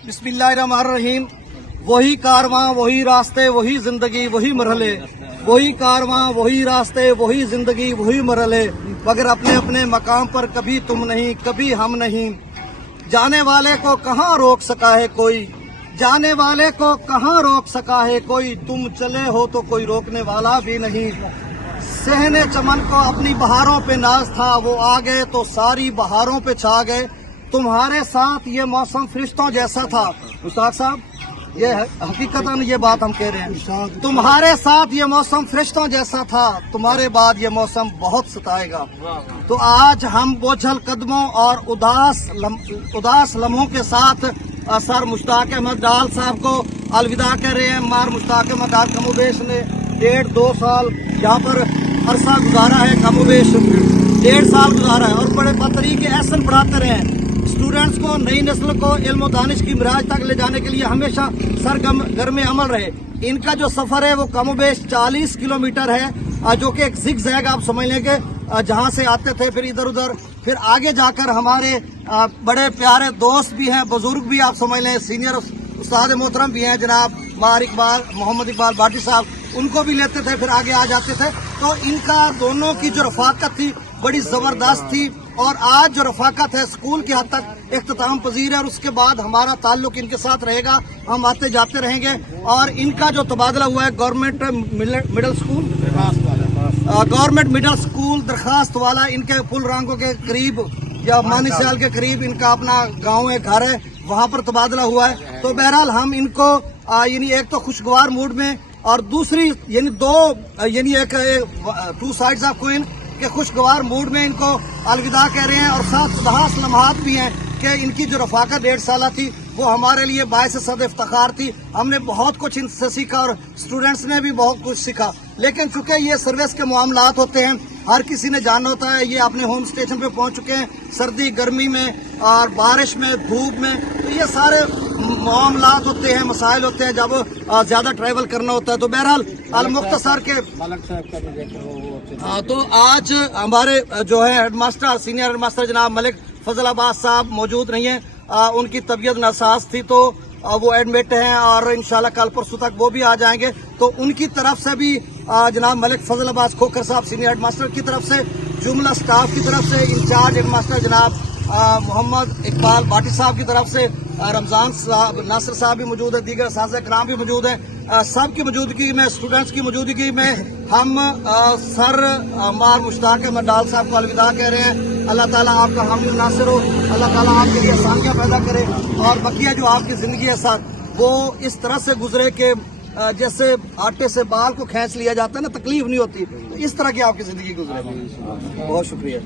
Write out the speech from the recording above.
बिस्मिल्लाहिर्रहमानिर्रहीम। वही कारवां वही रास्ते वही जिंदगी वही मरहले, वही कारवां वही रास्ते वही जिंदगी वही मरहले, मगर अपने अपने मकाम पर कभी तुम नहीं कभी हम नहीं। जाने वाले को कहाँ रोक सका है कोई, जाने वाले को कहाँ रोक सका है कोई, तुम चले हो तो कोई रोकने वाला भी नहीं। सहने चमन को अपनी बहारों पे नाज था, वो आ गए तो सारी बहारों पे छा गए। तुम्हारे साथ ये मौसम फरिश्तों जैसा था। मुश्ताक साहब, ये हकीकतन ये बात हम कह रहे हैं, तुम्हारे साथ ये मौसम फरिश्तों जैसा था, तुम्हारे बाद ये मौसम बहुत सताएगा। तो आज हम बोझल कदमों और उदास लम्हों के साथ सर मुश्ताक अहमद डाल साहब को अलविदा कह रहे हैं। मार मुश्ताक अहमद डाल कमोबेश ने 1.5-2 साल यहाँ पर अरसा गुजारा है, कमोबेश 1.5 साल गुजारा है और बड़े बतरीके एहसन पढ़ाते रहे हैं। स्टूडेंट्स को, नई नस्ल को इल्म और दानिश की मिराज तक ले जाने के लिए हमेशा सरगर्म अमल रहे। इनका जो सफर है वो कमोबेश 40 किलोमीटर है, जो कि एक ज़िग-ज़ैग आप समझ लेंगे, जहाँ से आते थे फिर इधर उधर, फिर आगे जाकर हमारे बड़े प्यारे दोस्त भी हैं, बुजुर्ग भी आप समझ लें, सीनियर उस्ताद मोहतरम भी हैं, जनाब मोहम्मद इकबाल भाटी साहब, उनको भी लेते थे, फिर आगे आ जाते थे। तो इनका दोनों की जो रफाकत थी बड़ी ज़बरदस्त थी और आज जो रफाकत है स्कूल की हद तक इख्तिताम पजीर है और उसके बाद हमारा ताल्लुक इनके साथ रहेगा, हम आते जाते रहेंगे। और इनका जो तबादला हुआ है गवर्नमेंट मिडिल स्कूल दरखास्त वाला, इनके फुल रंगों के करीब या मानिसाल के करीब इनका अपना गाँव है, घर है, वहाँ पर तबादला हुआ है। तो बहरहाल हम इनको यानी एक तो खुशगवार मूड में और दूसरी यानी एक 2 साइड्स ऑफ कोइन के खुशगवार मूड में इनको अलविदा कह रहे हैं। और साथ उदास लम्हात भी हैं कि इनकी जो रफाकत 1.5 साल थी वो हमारे लिए बायस सद इफ्तिखार थी। हमने बहुत कुछ इनसे सीखा और स्टूडेंट्स ने भी बहुत कुछ सीखा। लेकिन चूंकि ये सर्विस के मामलात होते हैं, हर किसी ने जानना होता है, ये अपने होम स्टेशन पे पहुंच चुके हैं, सर्दी गर्मी में और बारिश में धूप में, तो ये सारे मामलात होते हैं, मसाइल होते हैं जब ज्यादा ट्रैवल करना होता है। तो बहरहाल अल-मुख्तसर के तो आज हमारे जो है हेडमास्टर, सीनियर हेडमास्टर जनाब मलिक फजल अब्बास साहब मौजूद नहीं है, उनकी तबीयत नासाज थी तो वो एडमिट हैं और इंशाल्लाह कल परसों तक वो भी आ जाएंगे। तो उनकी तरफ से भी जनाब मलिक फजल अब्बास खोखर साहब सीनियर हेडमास्टर की तरफ से, जुमला स्टाफ की तरफ से, इंचार्ज हेडमास्टर जनाब मोहम्मद इकबाल भाटी साहब की तरफ से, रमजान साहब, नासिर साहब भी मौजूद है, दीगर साज़ कराम भी मौजूद हैं। सब की मौजूदगी में, स्टूडेंट्स की मौजूदगी में हम सर मार मुश्ताक अहमद डाल साहब को अलविदा कह रहे हैं। अल्लाह ताला आपका हामी नासिर हो, अल्लाह ताला आपके लिए आसानियाँ पैदा करे और बकिया जो आपकी ज़िंदगी है सर वो इस तरह से गुजरे कि जैसे आटे से बाल को खींच लिया जाता है ना, तकलीफ नहीं होती, इस तरह की आपकी ज़िंदगी गुजरे। बहुत शुक्रिया।